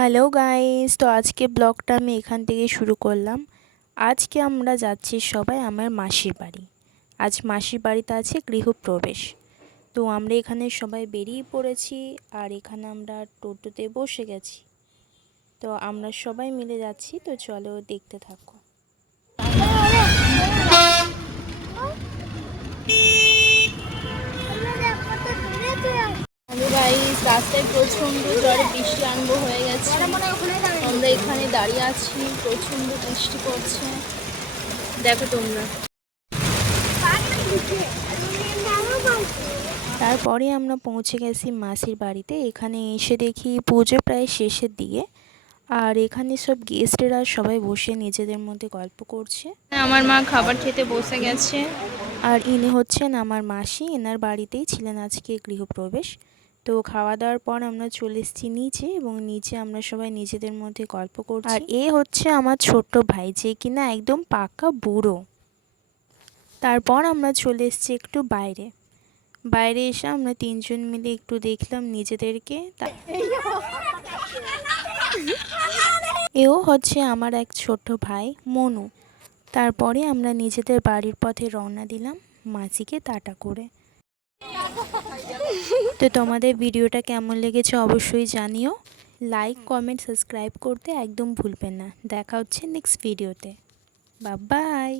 Hello guys, তো আজকে ব্লগটা আমি এখান থেকে শুরু করলাম। আজকে আমরা যাচ্ছি সবাই আমার মাসির বাড়ি। আজ মাসির বাড়িতে আছে গৃহপ্রবেশ। তো আমরা এখানে সবাই বেরিয়ে পড়েছি আর এখানে আমরা টোটোতে বসে গেছি। তো আমরা সবাই মিলে যাচ্ছি, তো চলো দেখতে থাকো। গাইস, রাস্তায় প্রচণ্ড জোরে বৃষ্টি আরম্ভ হয়ে গেছে। আমরা এখানে দাঁড়িয়ে আছি, প্রচণ্ড বৃষ্টি পড়ছে, দেখো তোমরা। তারপরে আমরা পৌঁছে গেছি মাসির বাড়িতে। এখানে এসে দেখি পুজো প্রায় শেষের দিকে, আর এখানে সব গেস্টেরা সবাই বসে নিজেদের মধ্যে গল্প করছে। আমার মা খাবার খেতে বসে গেছে, আর ইনি হচ্ছেন আমার মাসি। এনার বাড়িতেই ছিলেন আজকে গৃহপ্রবেশ। তো খাওয়া দাওয়ার পর আমরা চলে এসেছি নিচে, এবং নিচে আমরা সবাই নিজেদের মধ্যে গল্প করছি। আর এ হচ্ছে আমার ছোট্ট ভাই, যে কিনা একদম পাকা বুড়ো। তারপর আমরা চলে এসেছি একটু বাইরে। বাইরে এসে আমরা তিনজন মিলে একটু দেখলাম নিজেদেরকে। এও হচ্ছে আমার এক ছোট ভাই মনু। তারপরে আমরা নিজেদের বাড়ির পথে রওনা দিলাম মাসিকে টাটা করে। তো তোমাদের ভিডিওটা কেমন লেগেছে অবশ্যই জানিও। লাইক, কমেন্ট, সাবস্ক্রাইব করতে একদম ভুলবেন না। দেখা হচ্ছে নেক্সট ভিডিওতে। Bye bye.